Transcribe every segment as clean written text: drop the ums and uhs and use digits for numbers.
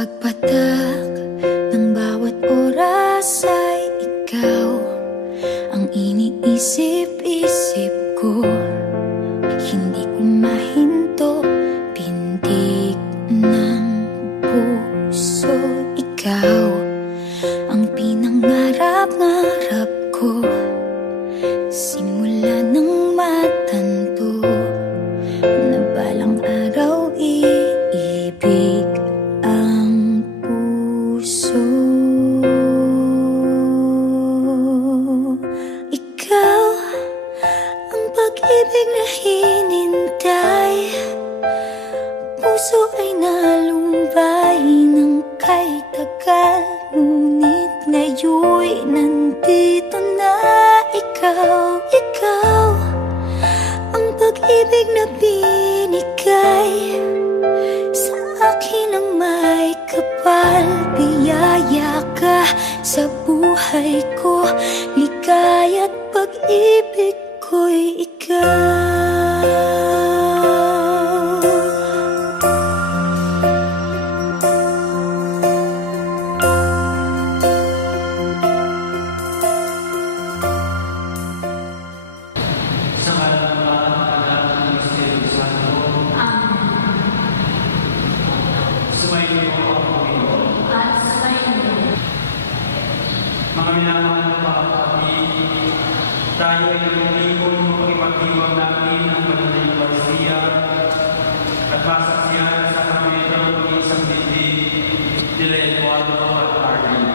pagpatak ng bawat oras ay ikaw ang iniisip-isip ko. Hindi ko mahinto, pintig ng puso. Ikaw ang pinangarap-ngarap ko, simula ng matanto na balang araw iibig ang puso. Ikaw ang pag-ibig na hinintay, puso ay nalumbay ng kay tagal, ngunit ngayon'y nandito na ikaw. Ikaw ang pag-ibig na binigay sa akin ang may kapal. Biyaya ka sa buhay ko, ligaya't pag-ibig ko'y ikaw. Mga minamahal na mga kapatid, tayo ay lumilipon upang ipagdiwang natin ang banal na Eucharistia at masaksiyan sa sakramento ng pag-iisang dindig nila Eduardo at Arlene.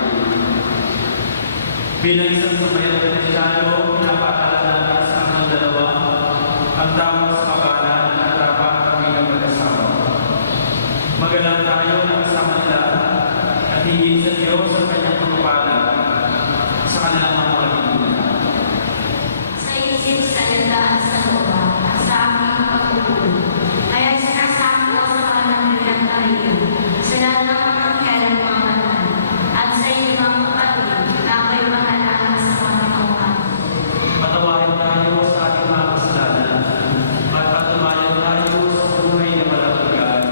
Bilang isang sumayang Kristyano, pinapaalala natin sa kanilang dalawa ang tamang sa kabalan at dapat bilang mag-asawa. Magalang tayo ng isang nila at hingin sa Diyos ang kanyang pagpapala sa kanilang mga pagkakulang. Sa isip, sa landaan, sa lupa, at sa aming pagkukulo. Kaya sinasabi ko sa kanang bilang Maria, sa lahat ng mga kailang mga banal, at sa inyong mga kapatid, na ako'y mahalaman sa mga kauhan. Patawarin tayo sa ating mga kasalanan at patunayan tayo sa buhay na malalagaan.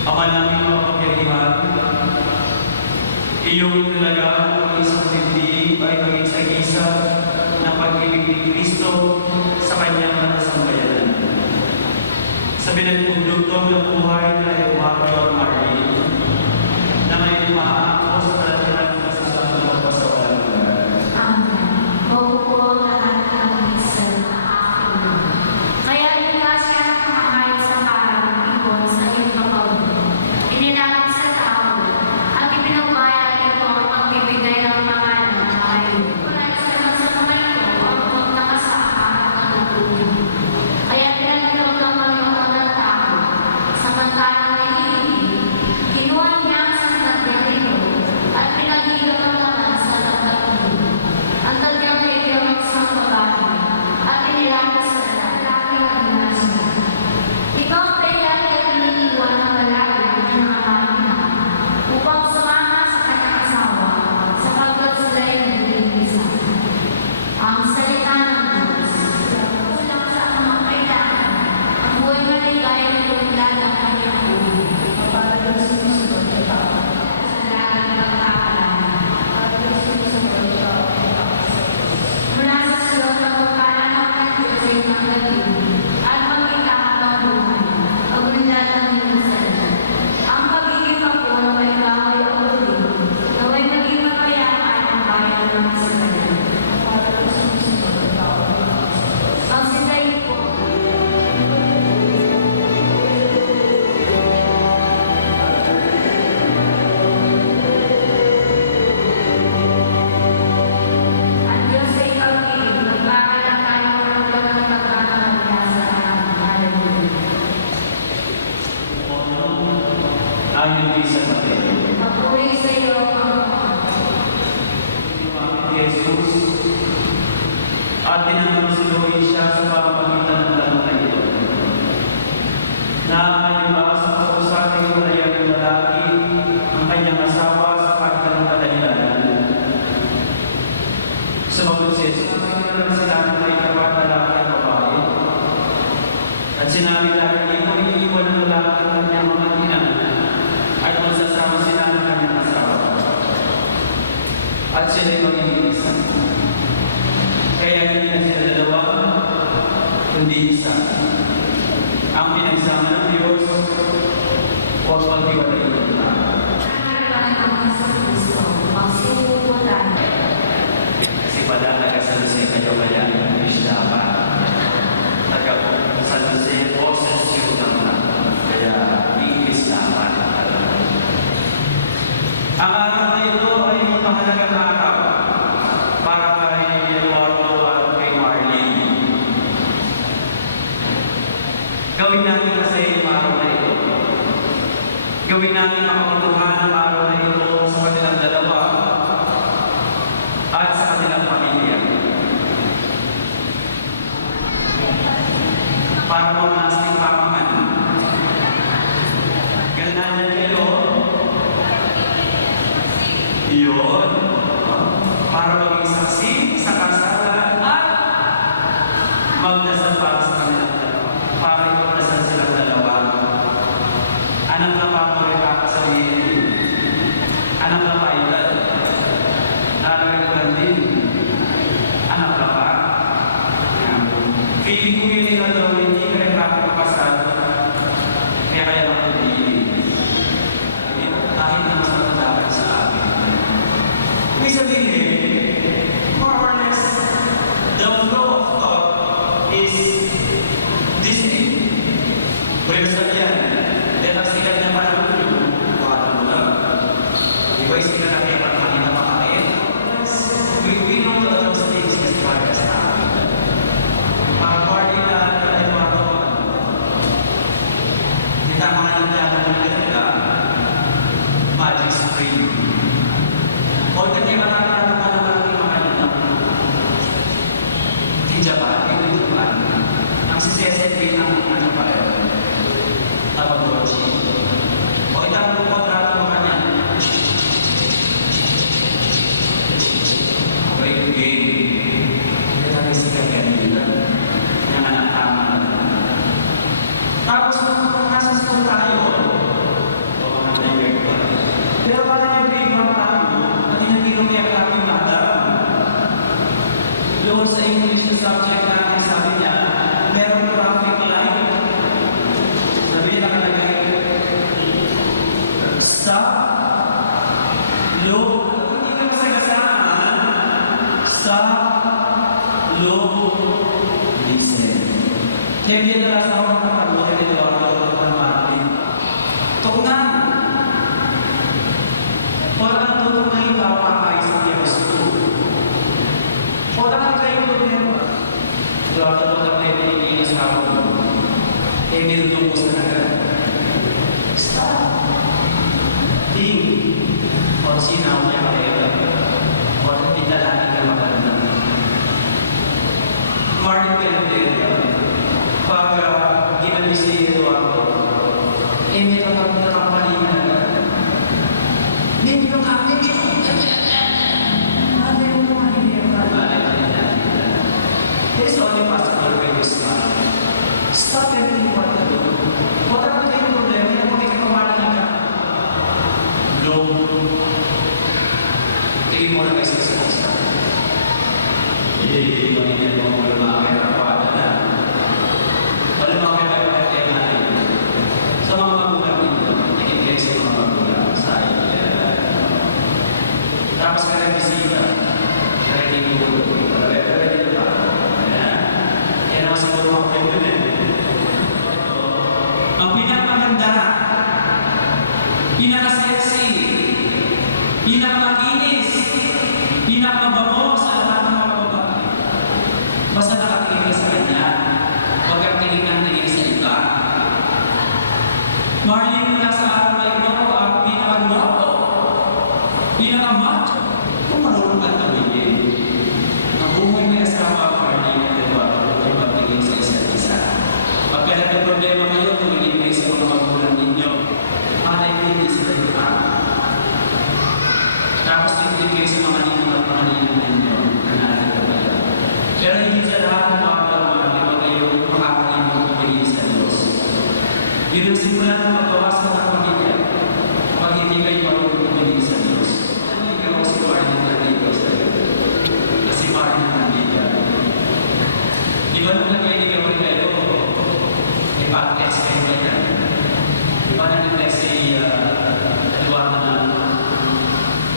Ama namin makapagyarihan, iyong inalaga ang isang dibdib ay mag-isa-isa ng pag-ibig ni Kristo sa kanyang nakasambayanan. Sa pinagpundutong ng buhay na Eduardo at Arlene, na ngayon maaako sa kalatiran ng kasalanan ng pasawalan. Amen. Maupo lahat ng minsan na aking. Kaya nila siya mahal sa parang ibon sa iyong kapawid. Inilapit sa tao at ipinagbayad ito ang pagbibigay ng pangalan ng kayo. Kunay sa kamay ko ang nakasaka at natutulog. Kaya pinagbilog ng Panginoon ng tao At tinanong si Loisha sa pamamagitan ng tanong na ito. Naaayon ba sa kausaping ulayan ng lalaki ang kanyang asawa sa kanilang kadahilanan? Sumagot si Jesus, "Sinabi sila ng may tapat na lalaki at babae. At sinabi namin, iiwan ng lalaki ng kanyang mga ina at magsasama sila ng kanyang asawa. At sila'y magiging isa. Kaya hindi na sila dalawa, kundi isa. Ang pinagsama ng Diyos, huwag maghiwalay ng tao." Kasi pala taga-San Jose kayo kaya Krishna pa. Taga-San Jose boses yun naman. Kaya English na pa. Ang araw na ito ay mahalagang araw para kay Eduardo at kay Marlene. Gawin natin kasi yung araw na ito. Gawin natin ang kabutuhan ng araw na ito sa kanilang dalawa at sa kanilang pamilya. Para mag-lasting papaman. Gandaan niya kayo. Iyon. Para maging saksi sa kasalan at magdasal para sa kanilang dalawa. Para ipagdasal silang dalawa. Anak na pa mo rin kakasabihin. Anak na pa ilan. Lalagay ko lang din. Anak na pa. Feeling ko yun nila daw hindi ka rin kapapasal. Kaya lang pag-ibig. Kahit na mas matalakan sa akin. Ibig sabihin, more or less, the flow of thought is this thing. Kung sabihan, dahil ang sikat na parang wala mo lang. Iba yung sikat na kaya parang kanina makakain. We know that those things is para sa akin. Mga party na ay mga hindi tama nga yung data ng kanila. Magic screen. O hindi ba natin naman yung mga kanila? Hindi Japan, hindi Japan. Ang CCSFP ng ano pa rin. Tamagotchi. O itang kontrata mo kanya. Great game. Hindi tayo sikat kanila. Yung anak tama na. Tapos kung nasa school tayo, o mga naiwag pa. Pero parang yung big mom tayo, at hinagilong niya kami madam. Doon sa English na subject natin, sabi niya, meron na traffic light. Sabi niya nakalagay, sa loob, hindi ka masagasaan, sa loob, listen. Kaya hindi na sa mga kapagbuhay nila ang Martin. Tungan. Wala kang tutungayin para makakain sa Diyos ko. Wala kang kayo problema. Wala kang problema na pinilinis ako. Eh, meron sa nagal. Stop. Think. O sinaw niya kaya. O hindi lalaki ka maganda. Martin Kennedy. Pag ginali si Eduardo, eh may nakapalina na. Hindi yung kami, ano yung mga hindi yung kami. It is only possible when you stop. Stop everything you want to do. Wala na kayong problema, yung mga ikakamali ka. No. Tingin mo na kayo sa isa. Hindi, pamilya mo mo lumaki, rapada na. Wala mga kaya na sa mga magulang nito, naging kayo sa mga magulang sa tapos ka nag-bisita, kaya naging gulo. Wala dito pa. Yan ang siguro ako kayo din. Ang pinakamaganda, pinaka-sexy, pinaka-makinis, pinaka-mabango sa lahat ng mga babae. Basta nakakinig Pero hindi sa lahat ng mga marami pa kayong makakalimang pumili sa Diyos. Yun ang simula ng magawa sa mga pamilya kapag hindi kayo marunong pumili sa Diyos. Hindi ako si Martin na dito sa iyo. Kasi Martin na dito. Di ba nung nag-inig ako kayo, ipa-text kayo ba yan? Di ba nag-text si Eduardo na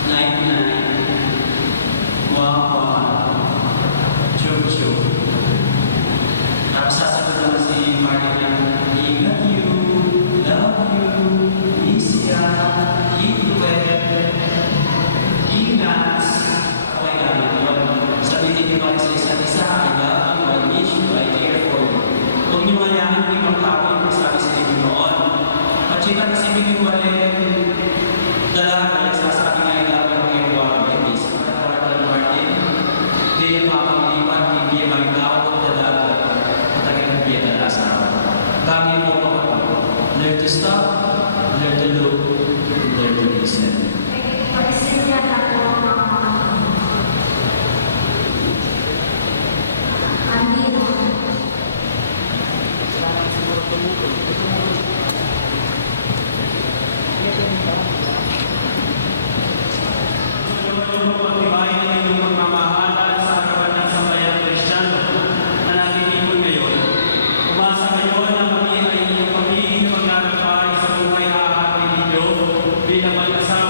99, Jojo. Tapos sasagot naman si Martin niya, ingat you, love you, miss ya, eat well, ingat. Okay gamit yun. Sabihin niyo pa rin sa isa't isa, I love you, I miss you, I care for you. Huwag niyo mayaman ng ibang tao yung masabi sa inyo noon. At chika na si Miguel Wale, dalahan na nagsasabi nga yung laban ng kayo ang hindi sa Martin Martin. Hindi yung makakalipan, hindi yung magtao at dalahan matagal ang biya na asawa. Bagay mo pa ba? Learn to stop, learn to look, learn to listen. Pag-isipin ako ang mga andito. Pagtibayin ang inyong magmamahalan sa harapan ng sambayang Kristiyano na nakikinig ngayon. Umasa kayo na kami ay inyong pagiging paglalakay sa buhay aahatin ninyo bilang mag-asama